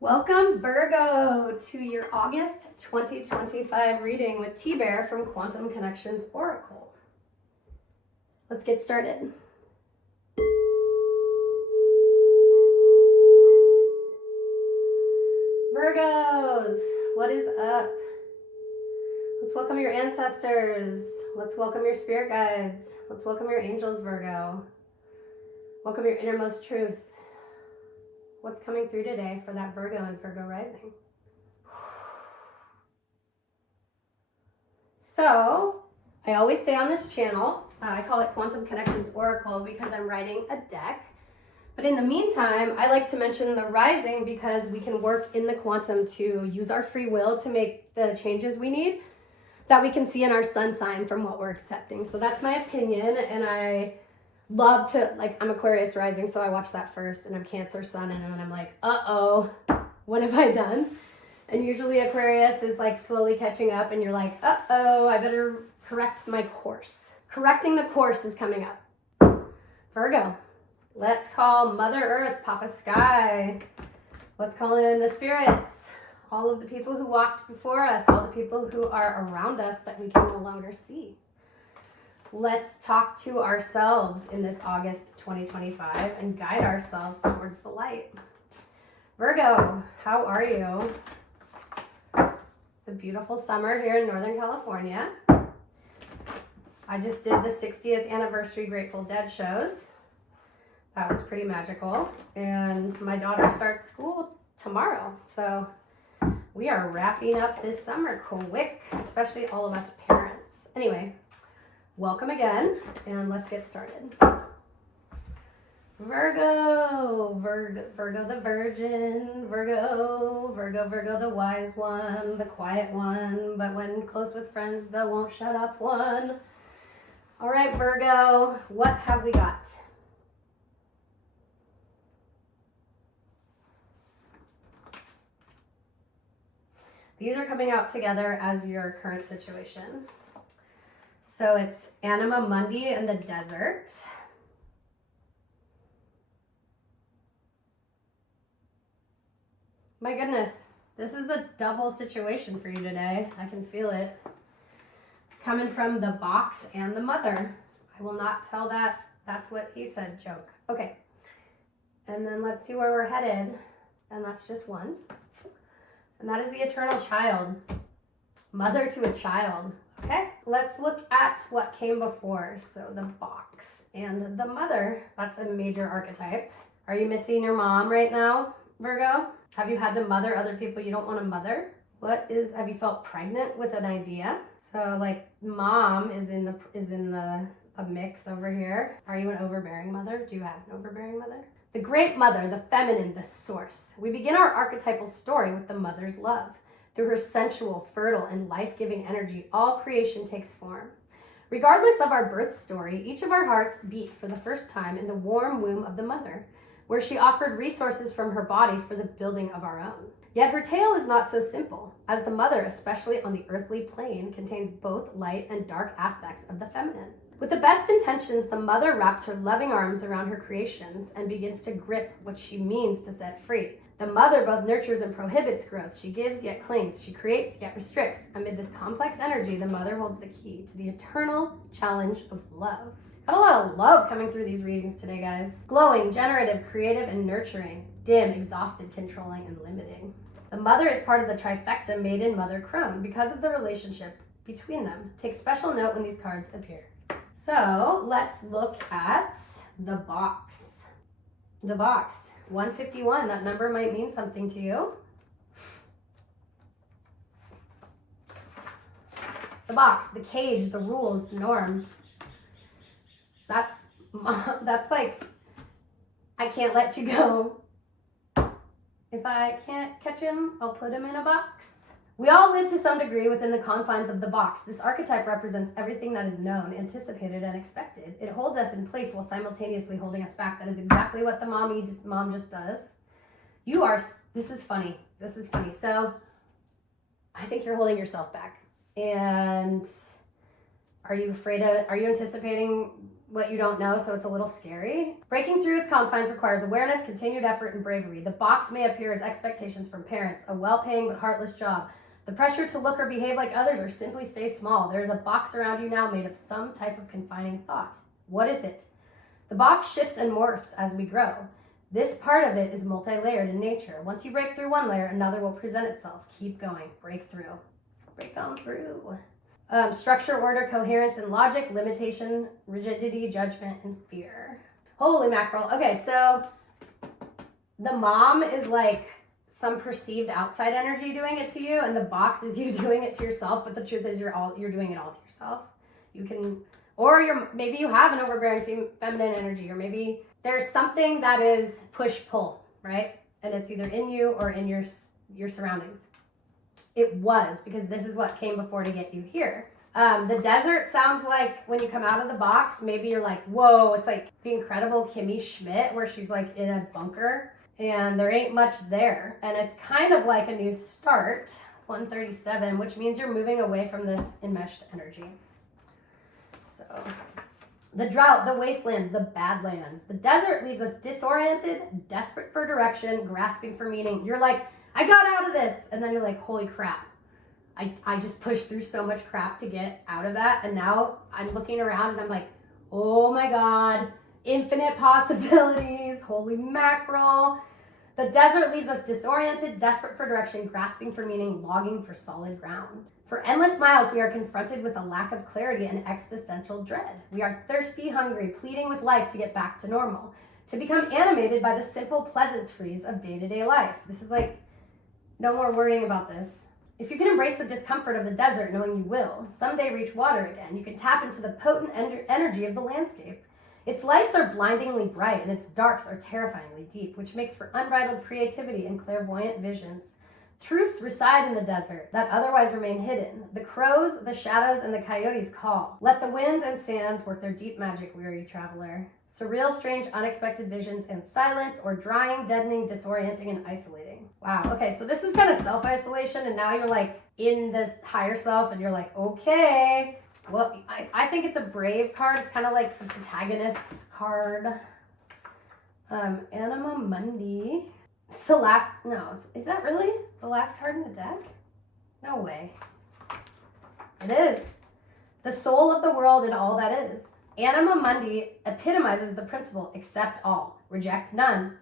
Welcome, Virgo, to your August 2025 reading with T-Bear from Quantum Connections Oracle. Let's get started. Virgos, what is up? Let's welcome your ancestors. Let's welcome your spirit guides. Let's welcome your angels, Virgo. Welcome your innermost truth. What's coming through today for that Virgo and Virgo rising? So, I always say on this channel, I call it Quantum Connections Oracle because I'm writing a deck. But in the meantime, I like to mention the rising because we can work in the quantum to use our free will to make the changes we need that we can see in our sun sign from what we're accepting. So that's my opinion, and I love to, I'm Aquarius rising, so I watch that first, and I'm Cancer sun, and then I'm like, uh-oh, what have I done? And usually Aquarius is slowly catching up, and you're like, uh-oh, I better correct my course. Correcting the course is coming up. Virgo, let's call Mother Earth, Papa Sky. Let's call in the spirits, all of the people who walked before us, all the people who are around us that we can no longer see. Let's talk to ourselves in this August 2025 and guide ourselves towards the light. Virgo, how are you? It's a beautiful summer here in Northern California. I just did the 60th anniversary Grateful Dead shows. That was pretty magical. And my daughter starts school tomorrow. So we are wrapping up this summer quick, especially all of us parents. Anyway, welcome again, and let's get started. Virgo the virgin, Virgo the wise one, the quiet one, but when close with friends, the won't shut up one. All right, Virgo, what have we got? These are coming out together as your current situation. So it's Anima Mundi in the desert. My goodness, this is a double situation for you today. I can feel it. Coming from the box and the mother. I will not tell that that's what he said joke. Okay. And then let's see where we're headed. And that's just one. And that is the eternal child. Mother to a child. Okay, let's look at what came before. So the box and the mother, that's a major archetype. Are you missing your mom right now, Virgo? Have you had to mother other people you don't want to mother? Have you felt pregnant with an idea? So mom is in the mix over here. Are you an overbearing mother? Do you have an overbearing mother? The great mother, the feminine, the source. We begin our archetypal story with the mother's love. Through her sensual, fertile, and life-giving energy, all creation takes form. Regardless of our birth story, each of our hearts beat for the first time in the warm womb of the mother, where she offered resources from her body for the building of our own. Yet her tale is not so simple, as the mother, especially on the earthly plane, contains both light and dark aspects of the feminine. With the best intentions, the mother wraps her loving arms around her creations and begins to grip what she means to set free. The mother both nurtures and prohibits growth. She gives yet clings. She creates yet restricts. Amid this complex energy, the mother holds the key to the eternal challenge of love. Got a lot of love coming through these readings today, guys. Glowing, generative, creative, and nurturing. Dim, exhausted, controlling, and limiting. The mother is part of the trifecta maiden-mother crone because of the relationship between them. Take special note when these cards appear. So let's look at the box. The box, 151, that number might mean something to you. The box, the cage, the rules, the norm. That's I can't let you go. If I can't catch him, I'll put him in a box. We all live to some degree within the confines of the box. This archetype represents everything that is known, anticipated, and expected. It holds us in place while simultaneously holding us back. That is exactly what the mom just does. This is funny. So I think you're holding yourself back. And are you anticipating what you don't know, so it's a little scary. Breaking through its confines requires awareness, continued effort, and bravery. The box may appear as expectations from parents, a well-paying but heartless job, the pressure to look or behave like others or simply stay small. There is a box around you now made of some type of confining thought. What is it? The box shifts and morphs as we grow. This part of it is multi-layered in nature. Once you break through one layer, another will present itself. Keep going. Break through. Break on through. Structure, order, coherence, and logic, limitation, rigidity, judgment, and fear. Holy mackerel. Okay, so the mom is like some perceived outside energy doing it to you, and the box is you doing it to yourself, but the truth is you're doing it all to yourself. You can, or maybe you have an overbearing feminine energy, or maybe there's something that is push-pull, right? And it's either in you or in your surroundings. It was, because this is what came before to get you here. The desert sounds like when you come out of the box, maybe you're like, whoa, it's like the incredible Kimmy Schmidt where she's like in a bunker and there ain't much there. And it's kind of like a new start, 137, which means you're moving away from this enmeshed energy. So the drought, the wasteland, the badlands. The desert leaves us disoriented, desperate for direction, grasping for meaning. You're like, I got out of this. And then you're like, holy crap. I just pushed through so much crap to get out of that. And now I'm looking around and I'm like, oh my God, infinite possibilities. Holy mackerel. The desert leaves us disoriented, desperate for direction, grasping for meaning, longing for solid ground. For endless miles, we are confronted with a lack of clarity and existential dread. We are thirsty, hungry, pleading with life to get back to normal, to become animated by the simple pleasantries of day-to-day life. This is like, no more worrying about this. If you can embrace the discomfort of the desert, knowing you will someday reach water again, you can tap into the potent energy of the landscape. Its lights are blindingly bright and its darks are terrifyingly deep, which makes for unbridled creativity and clairvoyant visions. Truths reside in the desert that otherwise remain hidden. The crows, the shadows, and the coyotes call. Let the winds and sands work their deep magic, weary traveler. Surreal, strange, unexpected visions and silence, or drying, deadening, disorienting, and isolating. Wow, okay, so this is kind of self-isolation, and now you're like in this higher self, and you're like, okay. Well, I think it's a brave card. It's kind of like the protagonist's card. Anima Mundi. It's the last, no, is that really the last card in the deck? No way. It is. The soul of the world and all that is. Anima Mundi epitomizes the principle, accept all, reject none.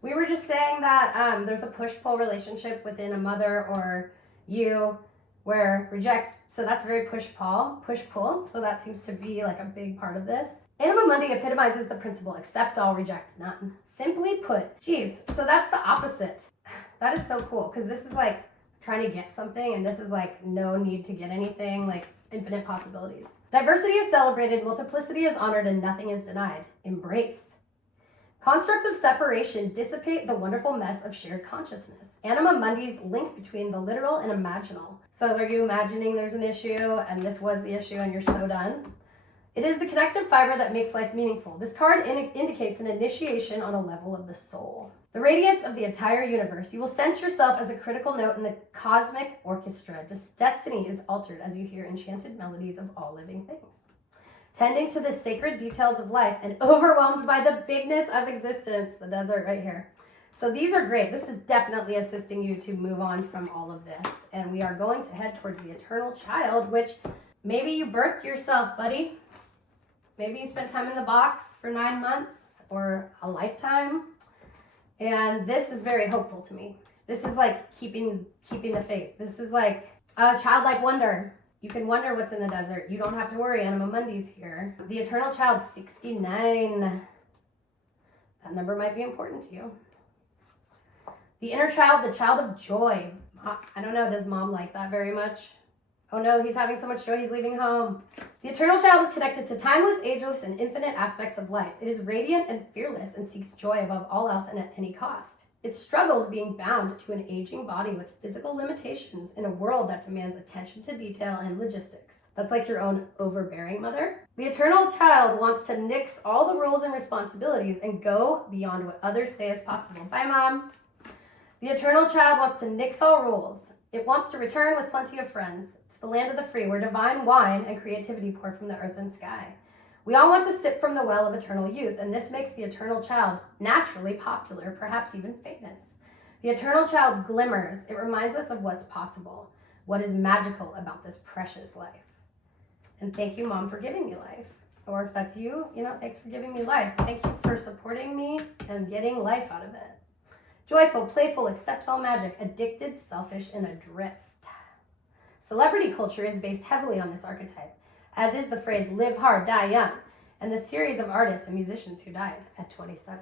We were just saying that there's a push-pull relationship within a mother or you where reject, so that's very push-pull, so that seems to be like a big part of this. Anima Mundi epitomizes the principle, accept all, reject none. Simply put, geez, so that's the opposite. That is so cool, because this is like trying to get something, and this is like no need to get anything, like infinite possibilities. Diversity is celebrated, multiplicity is honored, and nothing is denied. Embrace. Constructs of separation dissipate the wonderful mess of shared consciousness. Anima Mundi's link between the literal and imaginal. So are you imagining there's an issue and this was the issue and you're so done? It is the connective fiber that makes life meaningful. This card indicates an initiation on a level of the soul. The radiance of the entire universe. You will sense yourself as a critical note in the cosmic orchestra. Destiny is altered as you hear enchanted melodies of all living things. Tending to the sacred details of life and overwhelmed by the bigness of existence. The desert right here. So these are great. This is definitely assisting you to move on from all of this. And we are going to head towards the eternal child, which maybe you birthed yourself, buddy. Maybe you spent time in the box for 9 months or a lifetime. And this is very hopeful to me. This is like keeping the faith. This is like a childlike wonder. You can wonder what's in the desert. You don't have to worry. Anima Mundi's here. The eternal child, 69. That number might be important to you. The inner child, the child of joy. I don't know, does mom like that very much? Oh no, he's having so much joy, he's leaving home. The eternal child is connected to timeless, ageless, and infinite aspects of life. It is radiant and fearless and seeks joy above all else and at any cost. It struggles being bound to an aging body with physical limitations in a world that demands attention to detail and logistics. That's like your own overbearing mother. The eternal child wants to nix all the rules and responsibilities and go beyond what others say is possible. Bye, Mom. The eternal child wants to nix all rules. It wants to return with plenty of friends to the land of the free, where divine wine and creativity pour from the earth and sky. We all want to sip from the well of eternal youth, and this makes the eternal child naturally popular, perhaps even famous. The eternal child glimmers. It reminds us of what's possible, what is magical about this precious life. And thank you, Mom, for giving me life. Or if that's you, thanks for giving me life. Thank you for supporting me and getting life out of it. Joyful, playful, accepts all magic, addicted, selfish, and adrift. Celebrity culture is based heavily on this archetype, as is the phrase live hard, die young, and the series of artists and musicians who died at 27.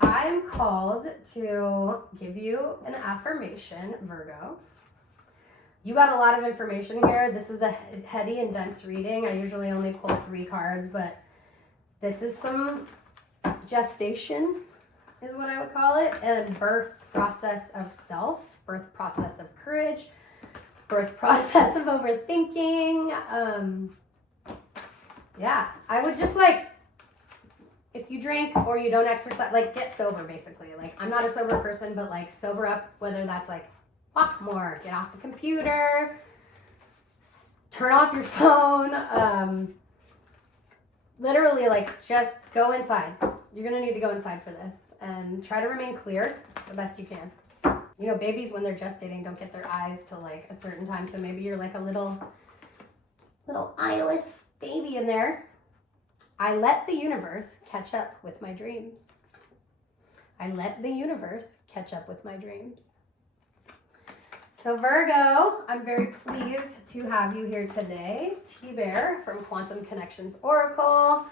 I am called to give you an affirmation, Virgo. You got a lot of information here. This is a heady and dense reading. I usually only pull 3 cards, but this is some gestation, is what I would call it, and birth process of self, birth process of courage, birth process of overthinking. Yeah, I would just if you drink or you don't exercise, get sober basically. I'm not a sober person, but sober up, whether that's walk more, get off the computer, turn off your phone, literally just go inside. You're gonna need to go inside for this and try to remain clear the best you can. Babies when they're gestating don't get their eyes till a certain time, so maybe you're a little eyeless baby in there. I let the universe catch up with my dreams. I let the universe catch up with my dreams. So Virgo, I'm very pleased to have you here today. T-Bear from Quantum Connections Oracle.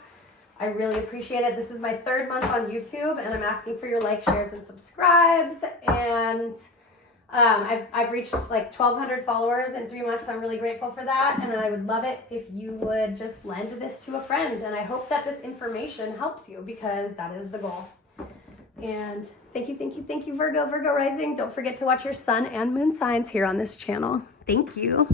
I really appreciate it. This is my 3rd month on YouTube, and I'm asking for your likes, shares, and subscribes. And I've reached 1,200 followers in 3 months, so I'm really grateful for that. And I would love it if you would just lend this to a friend. And I hope that this information helps you, because that is the goal. And thank you, Virgo, Virgo rising. Don't forget to watch your sun and moon signs here on this channel. Thank you.